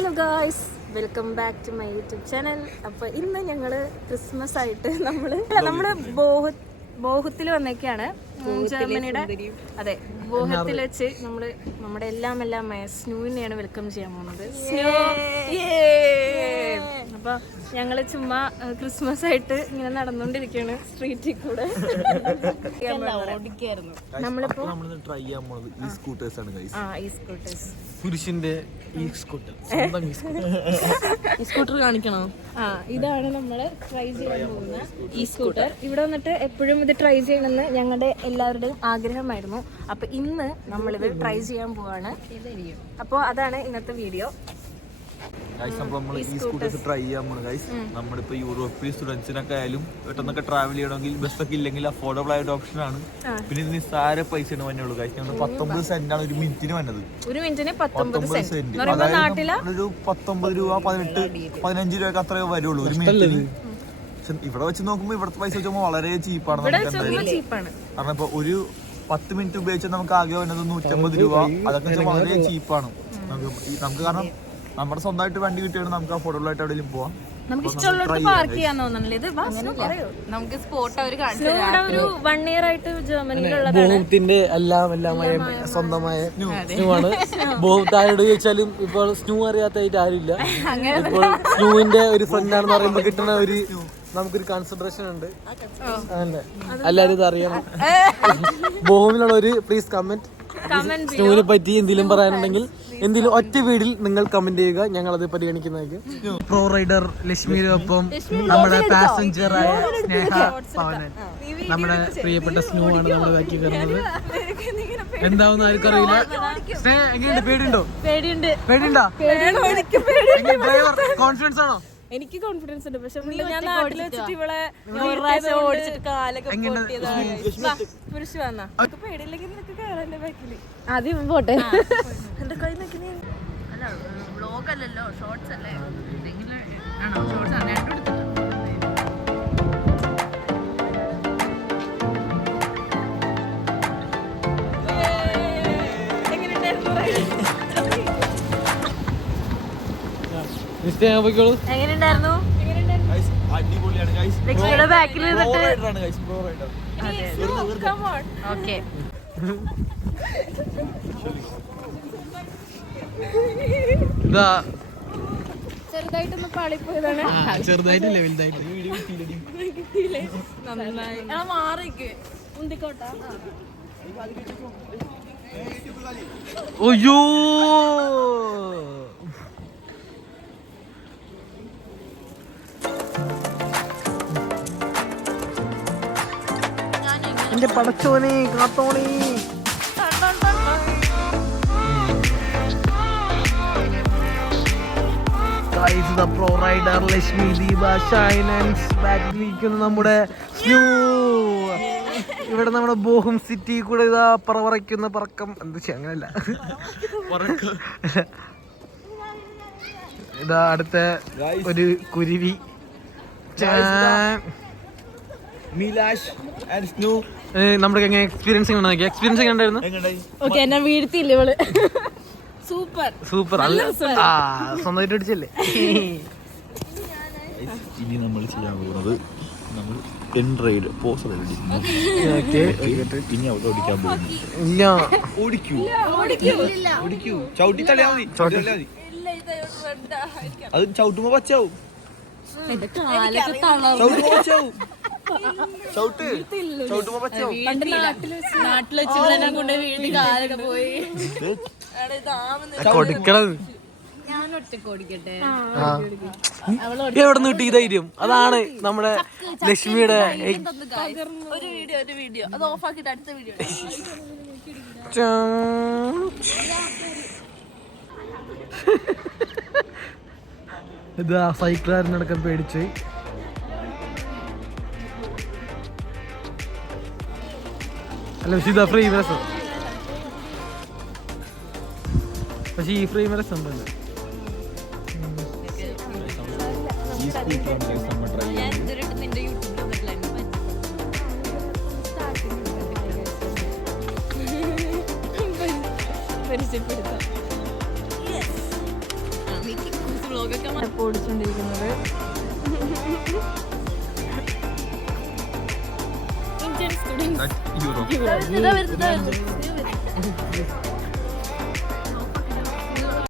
Hello guys, welcome back to my YouTube channel. അപ്പോൾ ഇന്ന് ഞങ്ങൾ ക്രിസ്മസ് ആയിട്ട് നമ്മൾ ബോഹത്തിൽ വന്നേക്കാണ്. ജർമ്മനിയുടെ അതെ ബോഹത്തിൽ വെച്ച് നമ്മുടെ എല്ലാം സ്നൂവിനെയാണ് വെൽക്കം ചെയ്യാൻ പോകുന്നത്. അപ്പോൾ ഞങ്ങൾ ചുമ്മാ ക്രിസ്മസ് ആയിട്ട് ഇങ്ങനെ നടന്നുകൊണ്ടിരിക്കുകയാണ് സ്ട്രീറ്റിൽ കൂടെ. നമ്മളിപ്പോ പുരുഷന്റെ ഈ സ്കൂട്ടർ കാണിക്കണോ? ഇതാണ് നമ്മൾ ട്രൈ ചെയ്യാൻ പോകുന്ന ഈ സ്കൂട്ടർ. ഇവിടെ വന്നിട്ട് എപ്പോഴും ഇത് ട്രൈ ചെയ്യണമെന്ന് ഞങ്ങളുടെ എല്ലാവരുടെയും ആഗ്രഹമായിരുന്നു. അപ്പൊ ഇന്ന് നമ്മളിത് ട്രൈ ചെയ്യാൻ പോവാണ്. അപ്പോൾ അതാണ് ഇന്നത്തെ വീഡിയോ. നമ്മളിപ്പോ യൂറോപ്പിൽ സ്റ്റുഡൻസിനൊക്കെ ആയാലും പെട്ടെന്നൊക്കെ ട്രാവൽ ചെയ്യണമെങ്കിൽ ബസ്സൊക്കെ ഇല്ലെങ്കിൽ അഫോർഡബിൾ ആയ ഓപ്ഷൻ ആണ്. പിന്നെ ഇത് നിസ്സാര പൈസയാണ് വന്നുള്ളൂ. 19 സെന്റാണ് ഒരു മിനിറ്റിന് വന്നത്. ഒരു മിനിറ്റിന് 19 സെന്റ്. ഒരു 19 രൂപ 18-15 രൂപ അത്രേ വരുള്ളൂ ഒരു മിനിറ്റിന്. ഇവിടെ വെച്ച് നോക്കുമ്പോൾ ഇവിടുത്തെ പൈസ വെച്ച് വളരെ ചീപ്പാണ്. കാരണം ഇപ്പൊ ഒരു 10 മിനിറ്റ് ഉപയോഗിച്ചാൽ നമുക്ക് ആകെ വരുന്നത് 150 രൂപ. അതൊക്കെ വളരെ ചീപ്പാണ് നമുക്ക്. കാരണം നമ്മുടെ സ്വന്തമായിട്ട് വണ്ടി കിട്ടിയാണ് നമുക്ക് അഫോർഡബിൾ ആയിട്ട് എവിടെയും പോവാം. നമുക്ക് ഇഷ്ടമുള്ളടത്ത് പാർക്ക് ചെയ്യാൻ തോന്നുന്നില്ല. ഇത് നമുക്ക് സ്പോട്ട് ഒരു 1 ഇയർ ആയിട്ട് ജർമ്മനിയിലുള്ളതാണ്. ബോഹത്തിന്റെ എല്ലാമായ സ്വന്തമായ സ്നൂ ആണ്. ബോഹത്തായോട് ചോദിച്ചാലും ഇപ്പോൾ സ്നൂ അറിയാത്തായിട്ട് ആരുമില്ല. ഇപ്പോൾ സ്നൂവിന്റെ ഒരു ഫ്രണ്ട് ആണെന്ന് പറയുമ്പോൾ കിട്ടുന്ന ഒരു നമുക്കൊരു കൺസിഡറേഷൻ ഉണ്ട്. അതല്ലേ എല്ലാവരും ഇത് അറിയണം. ബോഹമിലുള്ള ഒരു പ്ലീസ് കമന്റ് സ്നൂവിനെ പറ്റി എന്തെങ്കിലും പറയാനുണ്ടെങ്കിൽ എന്തെങ്കിലും ഒറ്റ വീഡിയോയിൽ നിങ്ങൾ കമന്റ് ചെയ്യുക, ഞങ്ങൾ അത് പരിഗണിക്കുന്നതായിരിക്കും. പ്രോ റൈഡർ ലക്ഷ്മിയോടൊപ്പം നമ്മുടെ പാസഞ്ചറായ സ്നേഹ പവനൻ, നമ്മുടെ പ്രിയപ്പെട്ട സ്നൂ ആണ് നമ്മൾ ബാക്കി കയറുന്നത്. എന്താവുന്ന ആർക്കറിയില്ല. സ്നേഹ എങ്ങനെയുണ്ട്? പേടിയുണ്ടോ? ഡ്രൈവർ കോൺഫിഡൻസ് ആണോ? എനിക്ക് കോൺഫിഡൻസ് ഉണ്ട്. പക്ഷെ ഞാൻ നാട്ടിൽ വെച്ചിട്ട് ഇവിടെ ഓടിച്ചിട്ട് കാലൊക്കെ പുരുഷ വന്നാ പേടിയില്ലെങ്കിൽ നിനക്ക് കയറല്ലേ ബാക്കില്. ആദ്യം പോട്ടെ. എന്റെ കൈ നിൽക്കുന്നേ വ്ലോഗല്ലല്ലോ, ഷോർട്സ് അല്ലേ. എങ്ങനെയുണ്ടായിരുന്നു? ബാക്കിൽ ഓക്കെ. ചെറുതായിട്ടൊന്ന് പാളിപ്പോയതാണ്. ചെറുതായിട്ടില്ലേ വലുതായിട്ട് നന്നായി മാറിക്ക് മുന്തിക്കോട്ട. അയ്യോ എന്റെ പടച്ചോനെ കാത്തോണി. പ്രോ റൈഡർ ലക്ഷ്മി ദീപ ഷൈനൻസ് ബാക്കിലിരിക്കുന്ന നമ്മുടെ സ്നൂ. ഇവിടെ നമ്മുടെ ബോഹം സിറ്റി കൂടെ ഇതാ പറവറയ്ക്കുന്ന പറക്കം. എന്താ അങ്ങനല്ല, ഇതാ അടുത്ത ഒരു കുരുവി. നമ്മുടെ എങ്ങനെ എക്സ്പീരിയൻസ് ഉണ്ടായിരുന്നു? ഓക്കെ, എന്നെ വീഴ്ത്തിയില്ല ഇവള്. സൂപ്പർ അല്ല, സ്വന്തമായിട്ട് അടിച്ചല്ലേ. ഇനി നമ്മൾ ചെയ്യാൻ പോകുന്നത് നമ്മൾ ഇനി അവിടെ ഓടിക്കാൻ പോകുന്നു. ചവിട്ടി തള്ളിയാ മതി. അത് ചവിട്ടുമ്പോ പച്ചാവും. എവിടെ നിന്ന് കിട്ടി ധൈര്യം? അതാണ് നമ്മുടെ ലക്ഷ്മിയുടെ ഒരു വീഡിയോ അത് ഓഫ് ആക്കിട്ട് അടുത്ത വീഡിയോ. ഇതാ സൈക്കിളുകാരനടക്കം പേടിച്ച്. അല്ല പക്ഷെ ഇതാ ഫ്രീ രസം. പക്ഷെ ഈ ഫ്രെയിം രസം ഉണ്ടല്ലോ. പരിചയപ്പെടുത്താം. ഓടിച്ചോണ്ടിരിക്കുന്നത്. യൂറോ